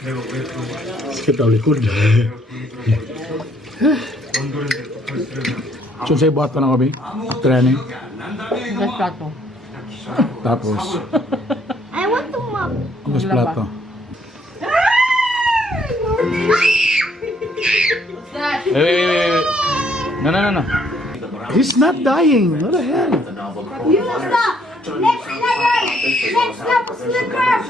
Sakit ang likod. So sa'yo buhat pa na kami? Training? Gas plato. Tapos? I want to mop. Gas plato. Wait. No. He's not dying. What the hell? You stop. Next stop, slipper.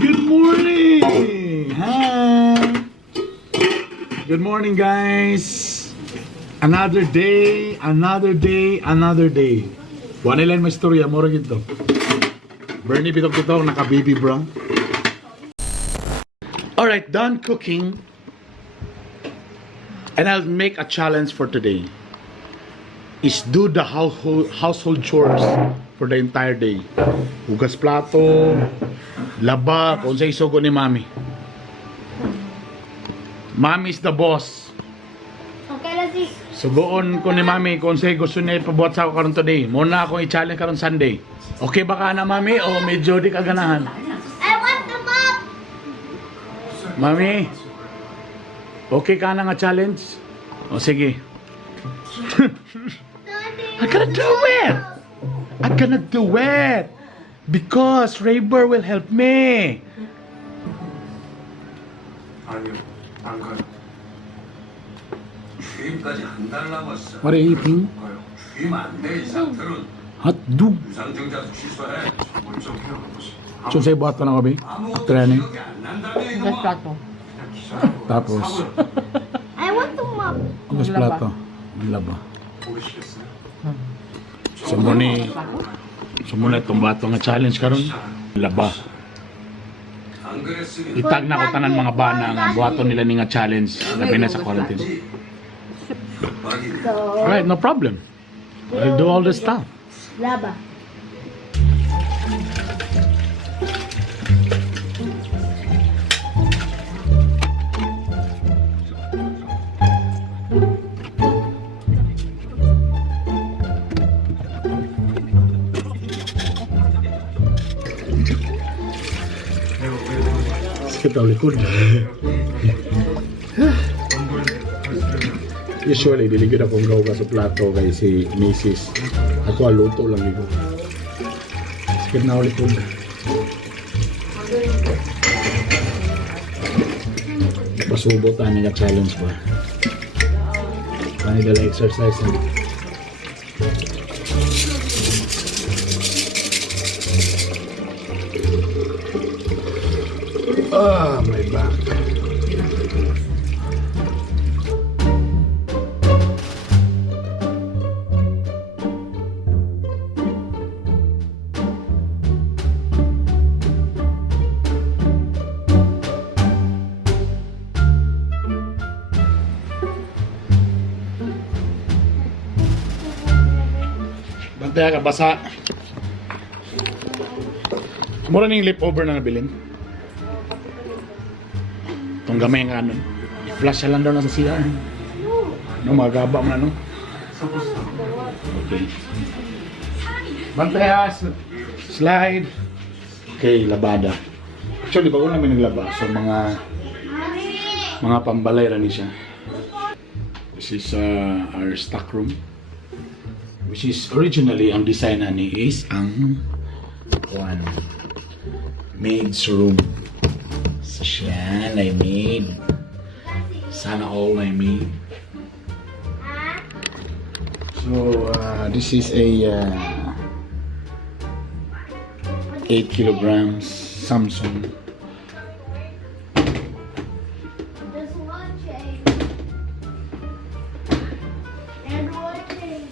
Good morning! Hi! Good morning, guys! Another day. Wala lang may istorya, mura gito. Bernie Bitokbitok, naka-baby bra. Alright, done cooking. And I'll make a challenge for today. Is do the household chores for the entire day. Hugas plato, laba, kung sa isugo ni Mami. Mami is the boss. Okay, let's see. Sugoon ko ni Mami kung sa gusto niya ipabuhat sa ako karon today. Muna akong i-challenge karon Sunday. Okay ba ka na, Mami? O medyo di kaganahan? I want to mop. Mami, okay ka na nga challenge? O sige. I'm gonna do it! Because Rayber will help me! 아니요, 안 가요. 주임까지 한 달 남았어. What are you eating? 주임 안 돼, 이 상태로는 Hotdog. 유상증자도 취소해. 뭘 좀 해보지. So sa'yo buhat pa na kami? Training? 기억이 안 난다며, Gas 이거. plato. 그냥 기사하고 Tapos? I want to mop. Gas plato. Laba. 보시겠어요? So muna itong bato nga challenge karon. Laba. 안 그랬으니 Itag na ko tanan mga bana nga buhaton nila ni nga challenge. Labi na sa quarantine. So, Alright, no problem. I'll do all this stuff. laba. Sakit ang likod. Usually, diligid akong gawa sa plato kay si Misis. Ako aluto lang ito. Sakit na ang likod. Pasubot ang nga challenge ba? Pani dala exercise na. My back. Bantaya ka, basa. Mura ning leftover na nabilin. Itong gamay nga nun. I-flash lang daw na sa sila. No, magaba mo na, no? Okay. Bantaya, slide. Okay, labada. Actually, bago namin naglaba. So, mga pambalay rin siya. This is our stock room. Which is originally, ang design na ni is ang maid's room. So siya, na maid. Sana all na maid. So this is a 8 kilograms Samsung. Just watching. And watching.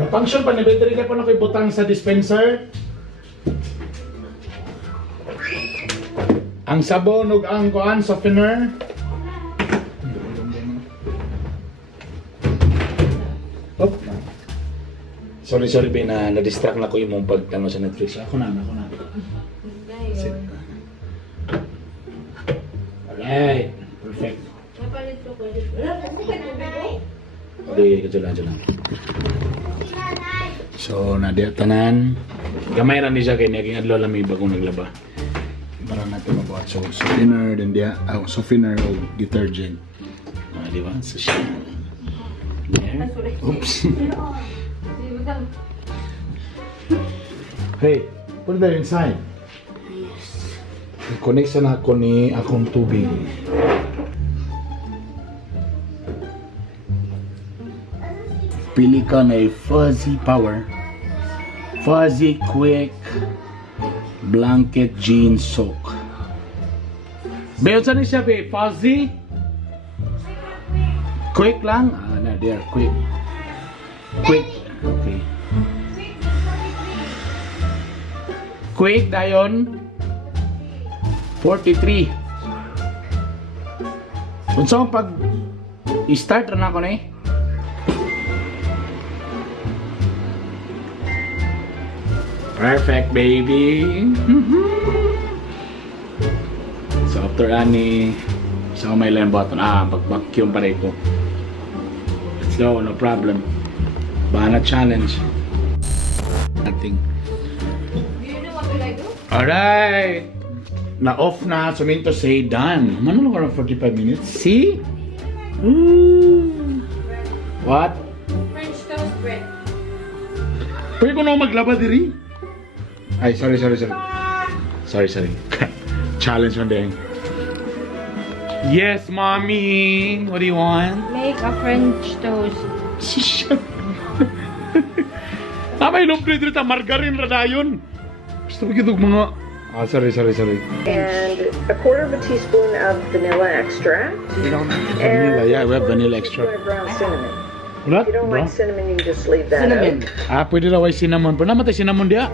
Gapangsyon pa ni battery ka pa na ko'y butang sa dispenser. Ang sabon ug ang kuan softener. Op. Sorry be na-distract na ko imong pagtanaw sa Netflix. Ako na. Sit. Alright. Perfect. Okay, kadyo lang. So, nadiya tanan. Gamay ra ni siya kay naging adlaw lang may bagong naglaba. Para natin mabuhat. So, softener din dia. Softener o detergent. Di ba? So, siya. There. Oops. Hey, put that inside. Yes. Connect na ako ni akong tubig. Pili ka na fuzzy power. Fuzzy quick blanket jean soak. Bayon sa ni siya be, fuzzy? Quick lang? Na there, quick. Quick. Okay. Quick dayon. 43. Unsa man pag i-start ra na ko ni? Perfect, baby. So after ani, sa may line button, pag-vacuum pa rin ko. Let's go, no problem. Bana challenge. Nothing. Do you know what will I do? Alright. Na-off na, so mean to say done. Mano lang around 45 minutes? See? What? French toast bread. Pwede ko na maglaba diri? Ay, sorry. Sorry. Challenge man din. Yes, mommy. What do you want? Make a French toast. Tama yung lumbre dito, margarine radayon. Gusto mo kitog mga... sorry. And a quarter of a teaspoon of vanilla extract. Vanilla, yeah, we have vanilla A extra. teaspoon of ground cinnamon. Wala? If you don't Bro? like cinnamon, you can just leave that out. Pwede raw ay cinnamon. Pero naman tayo cinnamon dia.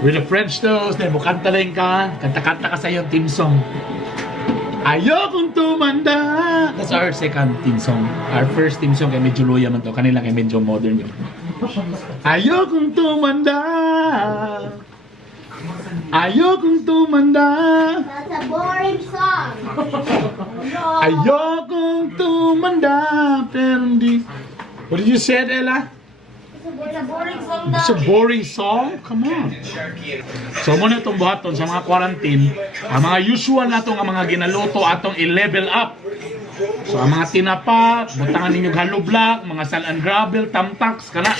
With the French toast, then mukanta lang ka. Kanta-kanta ka sa iyong team song. Ayokong tumanda. That's our second team song. Our first team song kay medyo luya man to. Kanila kay medyo modern yun. Ayokong tumanda. Ayokong tumanda. That's a boring song. Ayokong tumanda. Pero hindi. What did you say, Ella? It's a boring song. It's a boring song? Come on. So muna itong buhaton sa mga quarantine, ang mga usual na itong mga ginaluto atong i-level up. So ang mga tinapa, butangan ninyo hollow block, mga sal and gravel, tamtax, kana.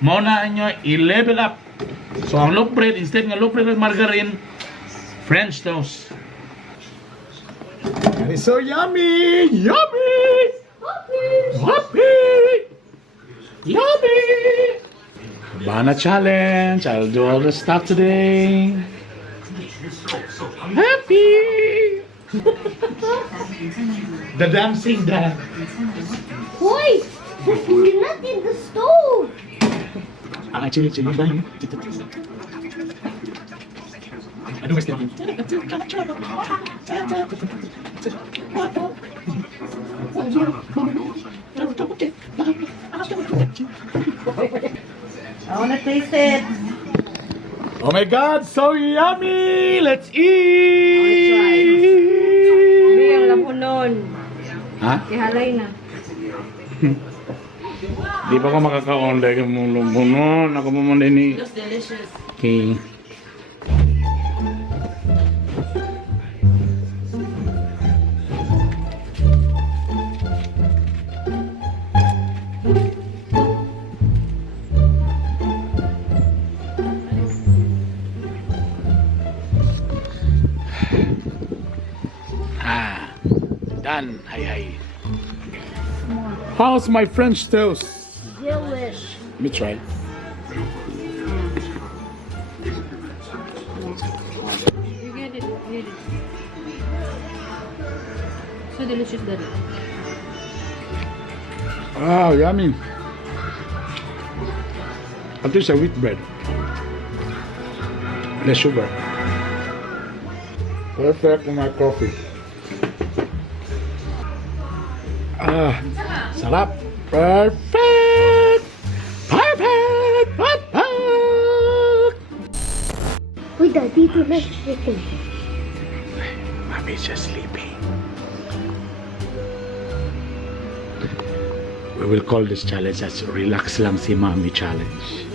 Muna nyo i-level up. So ang loaf bread, instead ng loaf bread at margarine, French toast. That is so yummy! Yummy! Happy! Yummy! Bana challenge. I'll do all the stuff today. Happy! The dancing dance. Boy, you're not in the stove. Chili. Ano ba siya? I wanna taste it. Oh my God, so yummy! Let's Hindi eat! ang lapunon. Ha? Ihalay na. Di pa ako makaka-on dahil mong lumpunon. Ako mo muna ni... Just delicious. Okay. Done, Hayahay. How's my French toast? Delish. Let me try. You get it. Get it. So delicious, Daddy. Wow, yummy. At least a wheat bread. Less sugar. Perfect for my coffee. Ah, sarap. Perfect. Perfect. Perfect. Uy, Daddy, do not sleeping. Mommy's just sleeping. We will call this challenge as Relax Lang Si Mommy Challenge.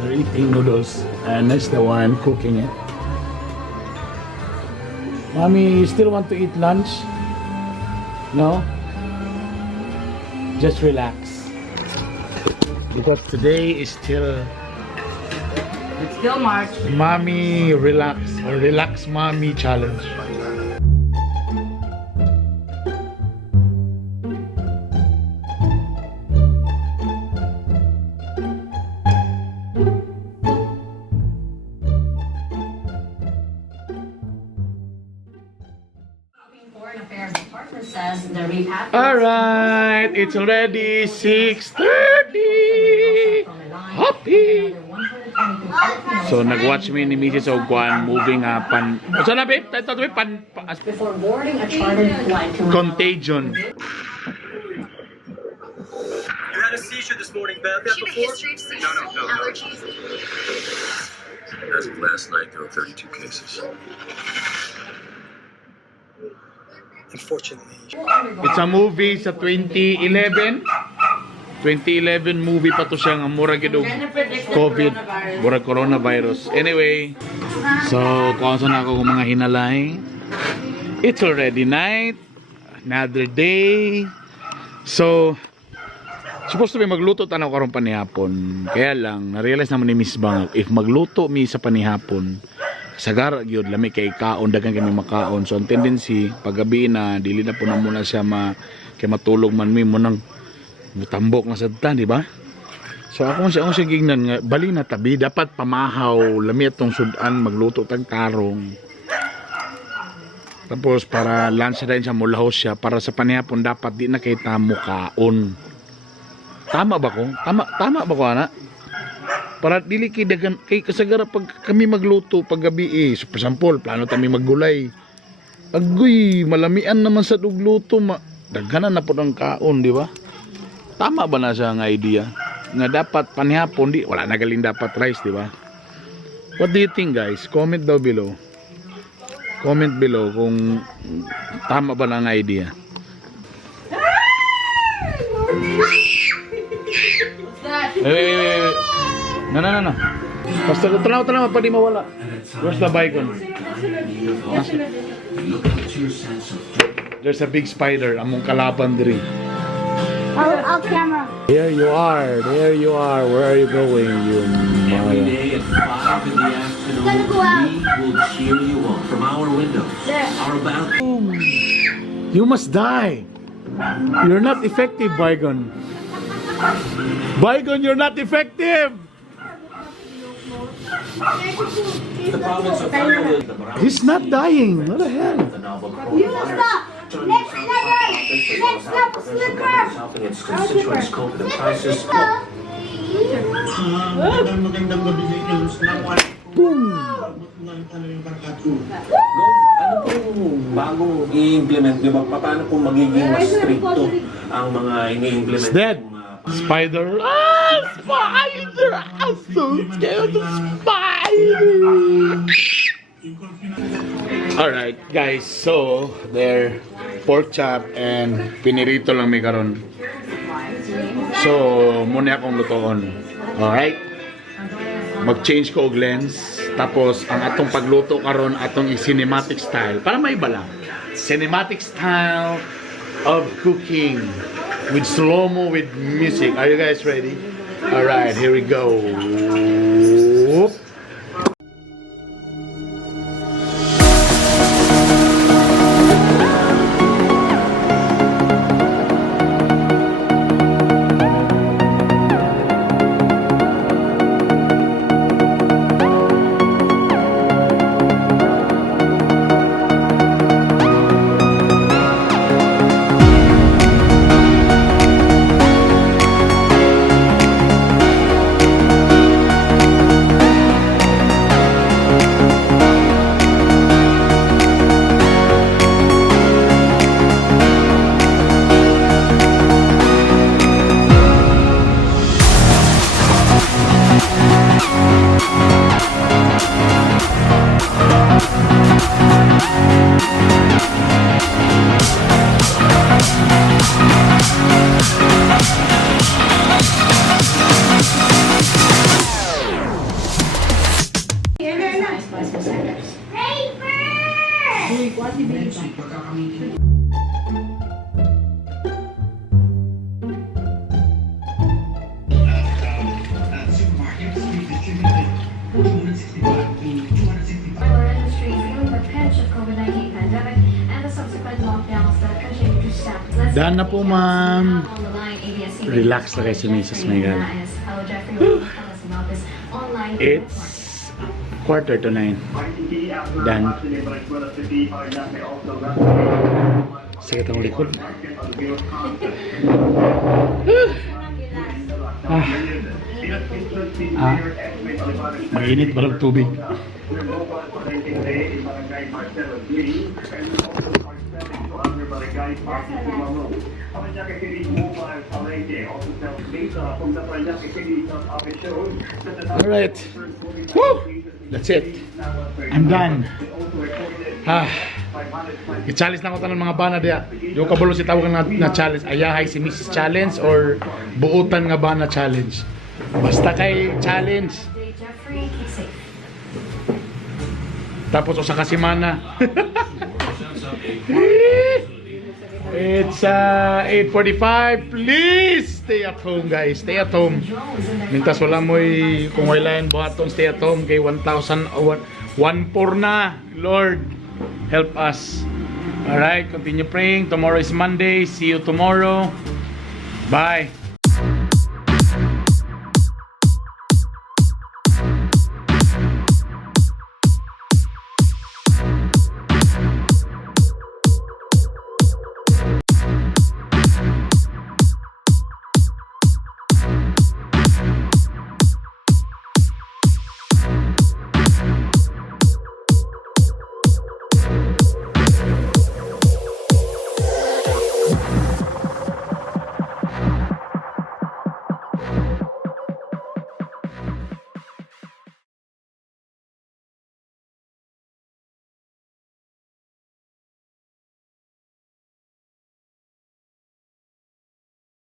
They're eating noodles and that's the one cooking it. Mommy, you still want to eat lunch? No? Just relax. Because today is still It's still March. Mommy Relax or Relax Mommy Challenge. Foreign Affairs Department says the repatriation Alright, it's already 6:30. Happy! So nag-watch me ni Misis o Guan moving pan. So na babe, tayo pan before boarding a chartered flight to Contagion. You had a seizure this morning, Beth. That before? No. As of last night, there were 32 cases. Unfortunately. It's a movie sa 2011. 2011 movie pa to siya nga mura gid og COVID, mura coronavirus. Anyway, so kaunsa na ako kung mga hinalay. It's already night, another day. So supposed to be magluto tanaw karon panihapon. Kaya lang na-realize naman ni Miss Bang if magluto mi sa panihapon sagara gyud lami kay kaon dagan kami makaon. So ang tendency paggabi na dili na po na muna siya kay matulog man mi mo nang mutambok na sadta, di ba? So akong siya gignan nga bali na tabi dapat pamahaw lami atong sudan magluto tag karong. Tapos para lunch din siya mulaho siya para sa panihapon dapat di na kay tamo kaon. Tama ba ko? Tama ba ko ana? Para dili kay dagan kay kasagara pag kami magluto pag gabi so, for example plano tami maggulay. Agoy, malamian naman sa dugluto daghanan na pud ang kaon, di ba? Tama ba na siya ang idea? Nga dapat panihapon di wala na galing dapat rice, di ba? What do you think, guys? Comment down below. Comment below kung tama ba na ang idea. Wait. No. Basta tanaw pa di mawala. Where's the bacon? There's a big spider among kalaban diri. I'll camera. There you are. Where are you going, you Every Maya? day at 5 in the afternoon, Gonna go out. we will cheer you on from our windows. Our balcony. You must die. You're not effective, Bygone. Bygone, you're not effective. The province of Honolulu, the Barangay He's not dying. What the hell? the novel You coronavirus. stop. Next level. Next level. Slipper. Helping its constituents cope with the crisis. Magandang gabi sa inyo. Boom. Ano pong bagong i-implement? Di ba? Paano pong magiging mas stricto ang mga ini-implement? It's dead. Spider. Spider. I'm so scared of spider. Alright, guys. So, there. Pork chop and pinirito lang may karon. So, muna akong lutoon. Alright? Mag-change ko og lens. Tapos, ang atong pagluto karon atong cinematic style. Para may bala. Cinematic style of cooking. With slow-mo, with music. Are you guys ready? Alright, here we go. We're in the street feeling the pinch of COVID-19 pandemic and the subsequent lockdowns that continue to snap. Let's Daan na po, ma'am. on the line, ABS-CBN Relax na kayo si Misis, my God. Hello, Jeffrey. Will you tell us about this online It's 8:45. Done. Sakit ang likod. Mainit balang tubig. Alright. Woo! That's it. I'm done. I-challenge na ko tanan mga bana diya. Yung kabalo si tawag na challenge. Hayahay si Misis challenge or buutan nga ba na challenge. Basta kay challenge. Jeffrey, keep safe. Tapos usa ka semana. It's 8:45. Please stay at home, guys. Stay at home. Mintas wala mo'y kung wailayan buhaton, stay at home kay 1,000 1,400 na. Lord, help us. Alright, continue praying. Tomorrow is Monday. See you tomorrow. Bye.